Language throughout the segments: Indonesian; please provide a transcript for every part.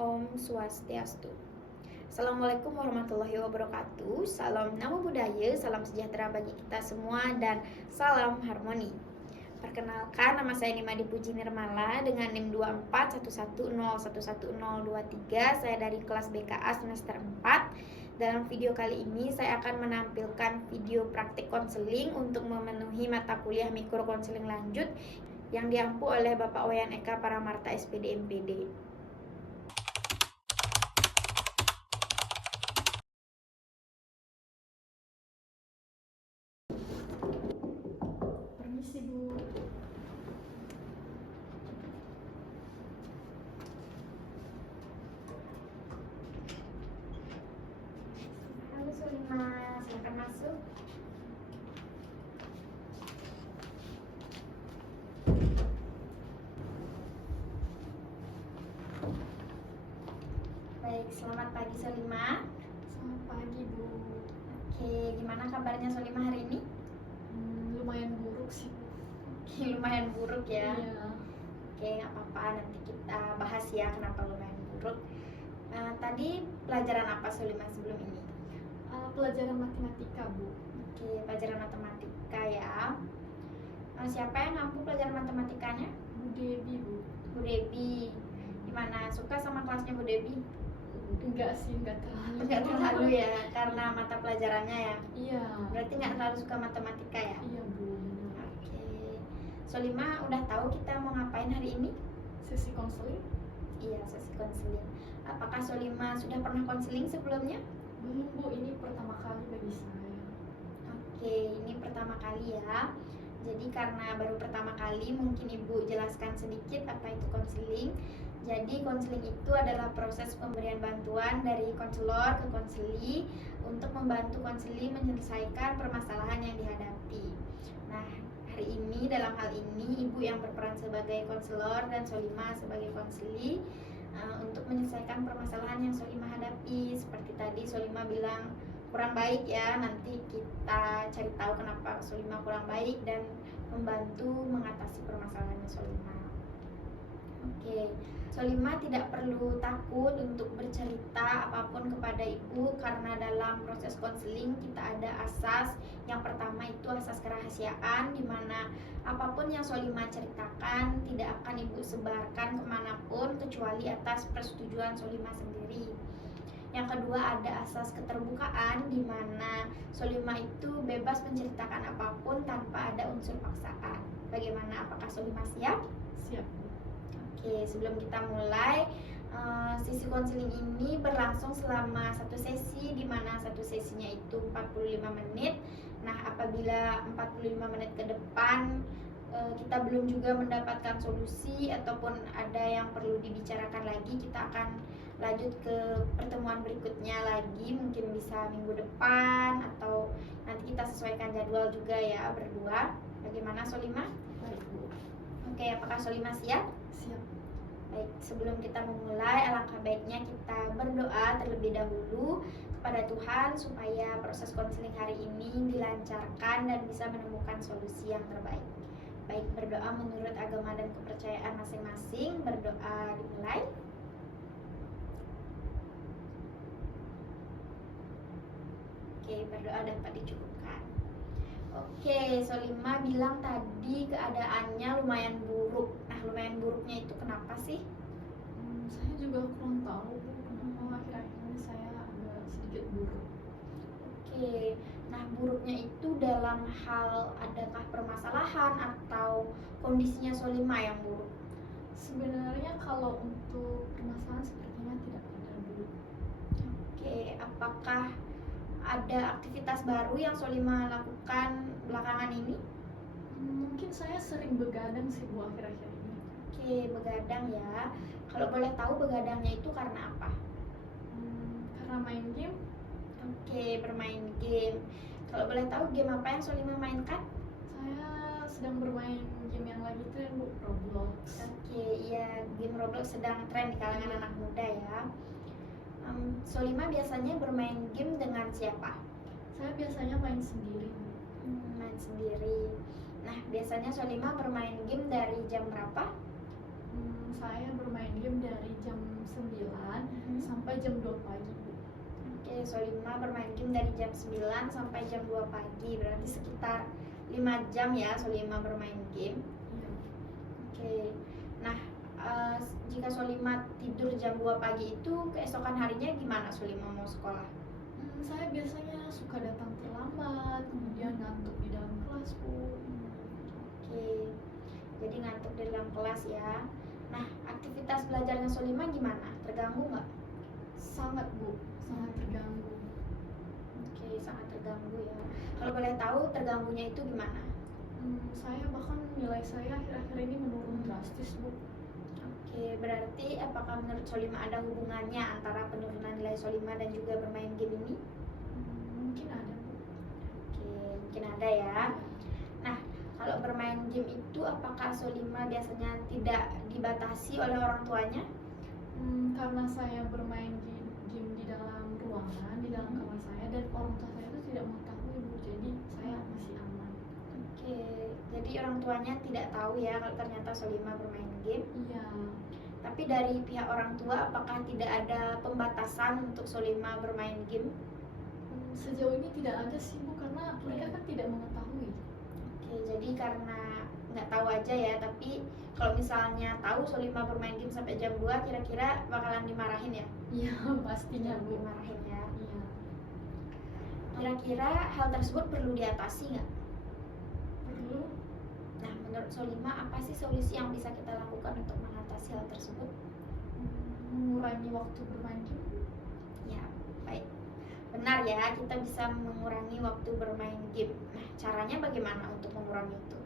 Om Swastiastu. Assalamualaikum warahmatullahi wabarakatuh. Salam namo buddhaya, salam sejahtera bagi kita semua, dan salam harmoni. Perkenalkan, nama saya Nimadi Puji Nirmala dengan NIM 2411011023. Saya dari kelas BKA semester 4. Dalam video kali ini saya akan menampilkan video praktik konseling untuk memenuhi mata kuliah mikro konseling lanjut yang diampu oleh Bapak Wayan Eka Paramarta SPD MPD. Permisi, Bu. Halo Solima, silakan masuk. Baik, selamat pagi Solima. Selamat pagi, Bu. Oke, gimana kabarnya Solima hari ini? Lumayan buruk sih, Bu. Oke, lumayan buruk ya. Iya. Oke, nggak apa-apa, nanti kita bahas ya kenapa lumayan buruk. Tadi pelajaran apa Solima sebelum ini? Pelajaran matematika, Bu. Oke, pelajaran matematika ya. Siapa yang ngampu pelajaran matematikanya? Bu Debi, Bu. Bu Debi. Gimana, suka sama kelasnya Bu Debi? Enggak sih, enggak terlalu. Enggak terlalu ya, karena mata pelajarannya ya. Iya. Berarti nggak terlalu suka matematika ya? Iya, Bu. Oke. Solima udah tahu kita mau ngapain hari ini? Sesi konseling? Iya, sesi konseling. Apakah Solima sudah pernah konseling sebelumnya? Belum, Bu. Ini pertama kali bagi saya. Oke, ini pertama kali ya. Jadi karena baru pertama kali, mungkin Ibu jelaskan sedikit apa itu konseling. Jadi konseling itu adalah proses pemberian bantuan dari konselor ke konseli untuk membantu konseli menyelesaikan permasalahan yang dihadapi. Nah, hari ini dalam hal ini Ibu yang berperan sebagai konselor dan Solima sebagai konseli untuk menyelesaikan permasalahan yang Solima hadapi. Seperti tadi Solima bilang kurang baik ya, nanti kita cari tahu kenapa Solima kurang baik dan membantu mengatasi permasalahannya Solima. Oke, Solima tidak perlu takut untuk bercerita apapun kepada Ibu, karena dalam proses konseling kita ada asas. Yang pertama itu asas kerahasiaan, di mana apapun yang Solima ceritakan tidak akan Ibu sebarkan kemanapun kecuali atas persetujuan Solima sendiri. Yang kedua ada asas keterbukaan, di mana Solima itu bebas menceritakan apapun tanpa ada unsur paksaan. Bagaimana, apakah Solima siap? Siap, Bu. Oke, sebelum kita mulai, sesi konseling ini berlangsung selama satu sesi, di mana satu sesinya itu 45 menit. Nah, apabila 45 menit ke depan kita belum juga mendapatkan solusi ataupun ada yang perlu dibicarakan lagi, kita akan lanjut ke pertemuan berikutnya lagi, mungkin bisa minggu depan atau nanti kita sesuaikan jadwal juga ya berdua. Bagaimana Solima? Baik, Bu. Oke, apakah Solima siap? Siap. Baik, sebelum kita memulai, alangkah baiknya kita berdoa terlebih dahulu kepada Tuhan supaya proses konseling hari ini dilancarkan dan bisa menemukan solusi yang terbaik. Baik, berdoa menurut agama dan kepercayaan masing-masing. Berdoa dimulai. Oke, berdoa dapat dicukupkan. Oke, Solima bilang tadi keadaannya lumayan buruk. Nah, lumayan buruknya itu kenapa sih? Saya juga kurang tahu, Bu, kenapa akhir-akhir ini saya agak sedikit buruk. Oke, nah buruknya itu dalam hal adakah permasalahan atau kondisinya Solima yang buruk? Sebenarnya kalau untuk permasalahan sepertinya tidak ada, Bu. Oke, apakah ada aktivitas baru yang Solima lakukan belakangan ini? Mungkin saya sering begadang sih, Bu, akhir-akhir ini. Oke, begadang ya. Kalau boleh tahu begadangnya itu karena apa? Karena main game. Oke, bermain game. Kalau boleh tahu game apa yang Solima mainkan? Saya sedang bermain game yang lagi tren, Bu, Roblox. Oke, iya, game Roblox sedang tren di kalangan anak muda ya. Solima biasanya bermain game dengan siapa? Saya biasanya main sendiri, Bu. Main sendiri. Nah, biasanya Solima bermain game dari jam berapa? Saya bermain game dari jam 9 sampai jam 2 pagi, Bu. Oke, Solima bermain game dari jam 9 sampai jam 2 pagi. Berarti sekitar 5 jam ya Solima bermain game. Iya. Oke. Nah, jika Solima tidur jam 2 pagi itu keesokan harinya gimana Solima mau sekolah? Saya biasanya suka datang terlambat, kemudian ngantuk di dalam kelas, Bu. Oke. Jadi ngantuk di dalam kelas ya. Nah, aktivitas belajarnya Solima gimana? Terganggu nggak? Sangat, Bu, sangat terganggu. Oke, sangat terganggu ya. Kalau boleh tahu terganggunya itu gimana? Saya bahkan nilai saya akhir-akhir ini menurun drastis, Bu. Oke, berarti apakah menurut Solima ada hubungannya antara penurunan nilai Solima dan juga bermain game ini? Mungkin ada, Bu. Oke, mungkin ada ya. Nah, kalau bermain game itu apakah Solima biasanya tidak dibatasi oleh orang tuanya? Karena saya bermain game di dalam ruangan, di dalam kamar saya, dan orang tua saya itu tidak mengetahui, Bu. Jadi saya masih aman. Oke, jadi orang tuanya tidak tahu ya kalau ternyata Solima bermain game. Iya. Tapi dari pihak orang tua apakah tidak ada pembatasan untuk Solima bermain game? Sejauh ini tidak ada sih, Bu, karena mereka kan tidak mengetahui. Oke, jadi karena nggak tahu aja ya, tapi kalau misalnya tahu Solima bermain game sampai jam 2, kira-kira bakalan dimarahin ya? Iya, pastinya, Bu. Dimarahin ya. Iya. Kira-kira hal tersebut perlu diatasi nggak? Perlu. Nah, menurut Solima apa sih solusi yang bisa kita lakukan untuk mengatasi hal tersebut? Mengurangi waktu bermain game. Ya, baik. Benar ya, kita bisa mengurangi waktu bermain game. Nah, caranya bagaimana untuk mengurangi itu?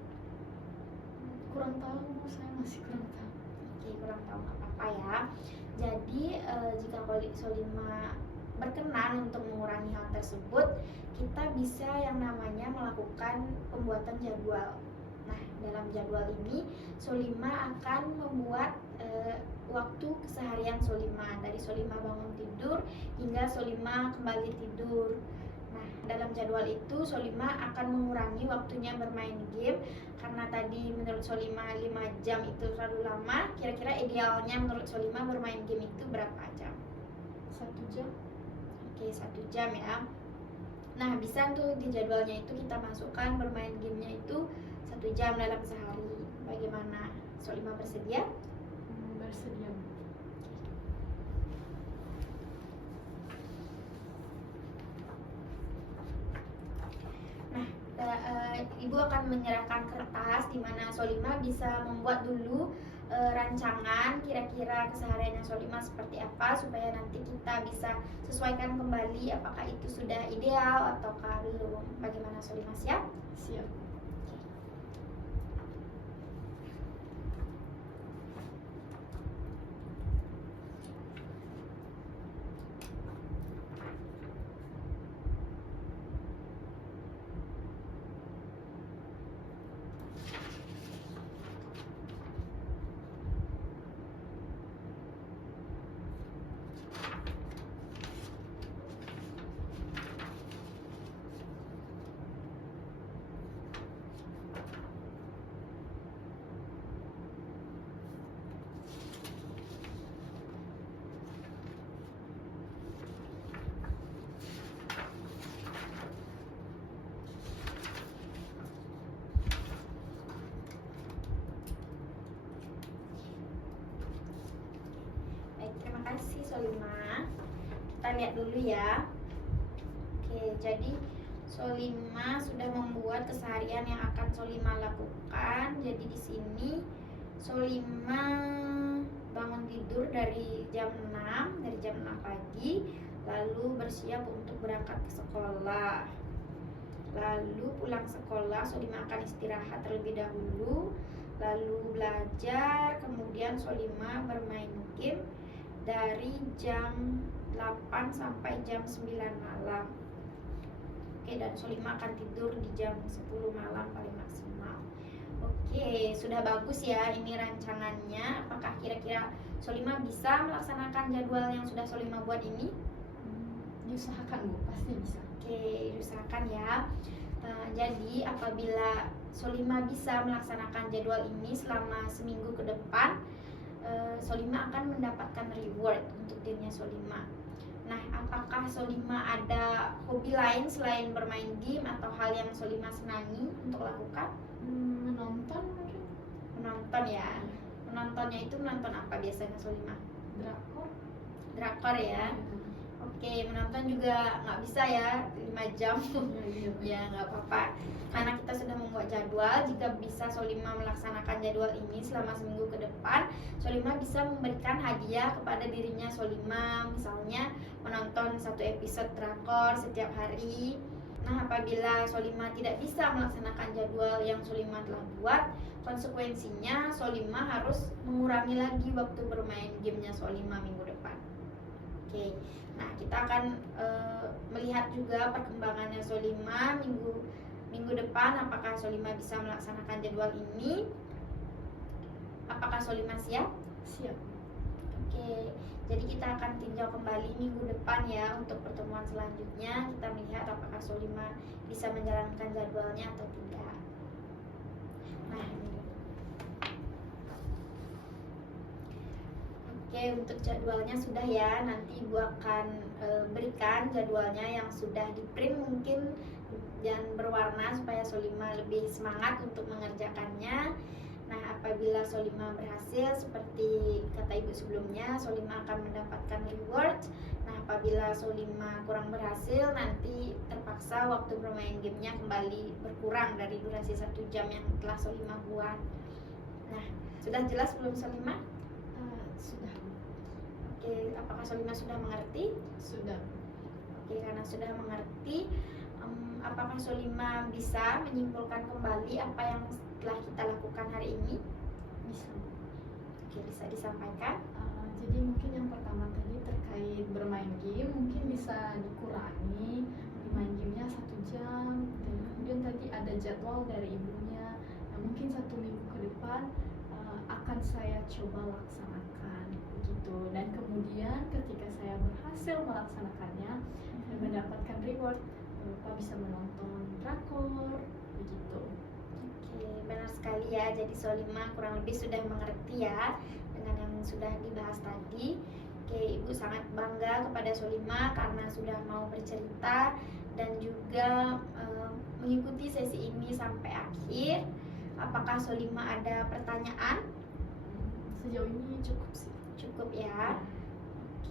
Kurang tahu, Bu, saya masih kurang tahu. Oke, kurang tahu, nggak apa-apa ya. Jadi, jika Solima berkenan untuk mengurangi hal tersebut, kita bisa yang namanya melakukan pembuatan jadwal. Nah, dalam jadwal ini Solima akan membuat waktu keseharian Solima, dari Solima bangun tidur hingga Solima kembali tidur. Nah, dalam jadwal itu Solima akan mengurangi waktunya bermain game, karena tadi menurut Solima 5 jam itu terlalu lama. Kira-kira idealnya menurut Solima bermain game itu berapa jam? 1 jam. Oke, 1 jam ya. Nah, bisa tuh di jadwalnya itu kita masukkan bermain gamenya itu 1 jam dalam sehari. Bagaimana? Solima bersedia? Bersedia, Bu. Nah, Ibu akan menyerahkan kertas di mana Solima bisa membuat dulu rancangan kira-kira kesehariannya Solima seperti apa, supaya nanti kita bisa sesuaikan kembali apakah itu sudah ideal ataukah belum. Bagaimana Solima, siap? Siap. Baik, terima kasih Solima. Kita lihat dulu ya. Oke, jadi Solima sudah membuat keseharian yang akan Solima lakukan. Jadi di sini Solima bangun tidur dari jam 6 pagi, lalu bersiap untuk berangkat ke sekolah. Lalu pulang sekolah Solima akan istirahat terlebih dahulu, lalu belajar, kemudian Solima bermain game dari jam 8 sampai jam 9 malam. Oke, dan Solima akan tidur di jam 10 malam paling maksimal. Oke, sudah bagus ya ini rancangannya. Apakah kira-kira Solima bisa melaksanakan jadwal yang sudah Solima buat ini? Diusahakan, Bu, pasti bisa. Oke, diusahakan ya. Jadi apabila Solima bisa melaksanakan jadwal ini selama seminggu ke depan, Solima akan mendapatkan reward untuk dirinya Solima. Nah, apakah Solima ada hobi lain selain bermain game atau hal yang Solima senangi untuk lakukan? Menonton mungkin. Menonton ya. Menontonnya itu menonton apa biasanya Solima? Drakor. Drakor ya. Oke, menonton juga nggak bisa ya 5 jam. Ya nggak apa-apa, karena kita sudah membuat jadwal. Jika bisa Solima melaksanakan jadwal ini selama seminggu ke depan, Solima bisa memberikan hadiah kepada dirinya Solima, misalnya menonton 1 episode drakor setiap hari. Nah, apabila Solima tidak bisa melaksanakan jadwal yang Solima telah buat, konsekuensinya Solima harus mengurangi lagi waktu bermain gamenya Solima minggu depan. Oke. Nah, kita akan melihat juga perkembangannya Solima minggu depan. Apakah Solima bisa melaksanakan jadwal ini? Apakah Solima siap? Siap. Oke, jadi kita akan tinjau kembali minggu depan ya untuk pertemuan selanjutnya. Kita melihat apakah Solima bisa menjalankan jadwalnya atau tidak. Nah, oke, untuk jadwalnya sudah ya. Nanti Ibu akan berikan jadwalnya yang sudah di print mungkin dan berwarna supaya Solima lebih semangat untuk mengerjakannya. Nah, apabila Solima berhasil seperti kata Ibu sebelumnya, Solima akan mendapatkan reward. Nah, apabila Solima kurang berhasil, nanti terpaksa waktu bermain gamenya kembali berkurang dari durasi 1 jam yang telah Solima buat. Nah, sudah jelas belum Solima? Sudah. Oke, apakah Solima sudah mengerti? Sudah. Oke, karena sudah mengerti, apakah Solima bisa menyimpulkan kembali apa yang telah kita lakukan hari ini? Bisa. Oke, bisa disampaikan. Jadi mungkin yang pertama tadi terkait bermain game, mungkin bisa dikurangi bermain gamenya 1 jam. Dan kemudian tadi ada jadwal dari ibunya. Nah, mungkin 1 minggu ke depan akan saya coba laksanakan begitu. Dan kemudian ketika saya berhasil melaksanakannya dan mendapatkan reward, Bapak bisa menonton drakor begitu. Oke, benar sekali ya. Jadi Solima kurang lebih sudah mengerti ya dengan yang sudah dibahas tadi. Oke, Ibu sangat bangga kepada Solima karena sudah mau bercerita dan juga mengikuti sesi ini sampai akhir. Apakah Solima ada pertanyaan? Sejauh ini cukup sih. Cukup ya.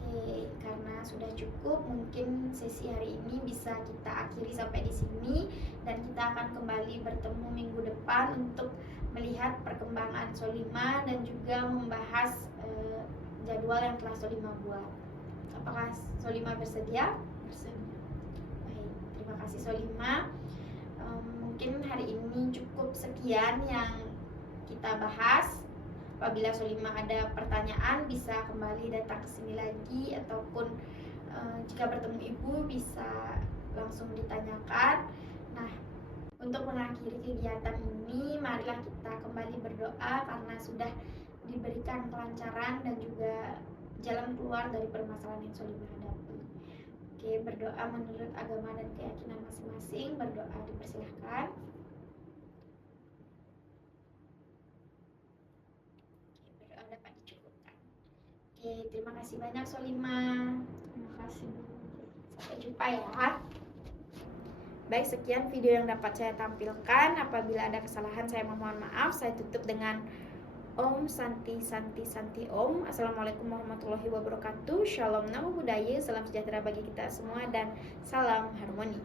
Oke, karena sudah cukup, mungkin sesi hari ini bisa kita akhiri sampai di sini dan kita akan kembali bertemu minggu depan untuk melihat perkembangan Solima dan juga membahas jadwal yang telah Solima buat. Apakah Solima bersedia? Bersedia. Baik, terima kasih Solima. Mungkin hari ini cukup sekian yang kita bahas. Apabila Solima ada pertanyaan bisa kembali datang ke sini lagi, ataupun jika bertemu Ibu bisa langsung ditanyakan. Nah, untuk mengakhiri kegiatan ini, marilah kita kembali berdoa karena sudah diberikan kelancaran dan juga jalan keluar dari permasalahan yang Solima hadapi. Oke, berdoa menurut agama dan keyakinan masing-masing. Berdoa dipersilahkan. Oke, terima kasih banyak Solima. Terima kasih. Sampai jumpa ya. Baik, sekian video yang dapat saya tampilkan. Apabila ada kesalahan saya memohon maaf. Saya tutup dengan Om Santi Santi Santi Om. Assalamualaikum warahmatullahi wabarakatuh. Shalom, namo buddhaya, salam sejahtera bagi kita semua dan salam harmoni.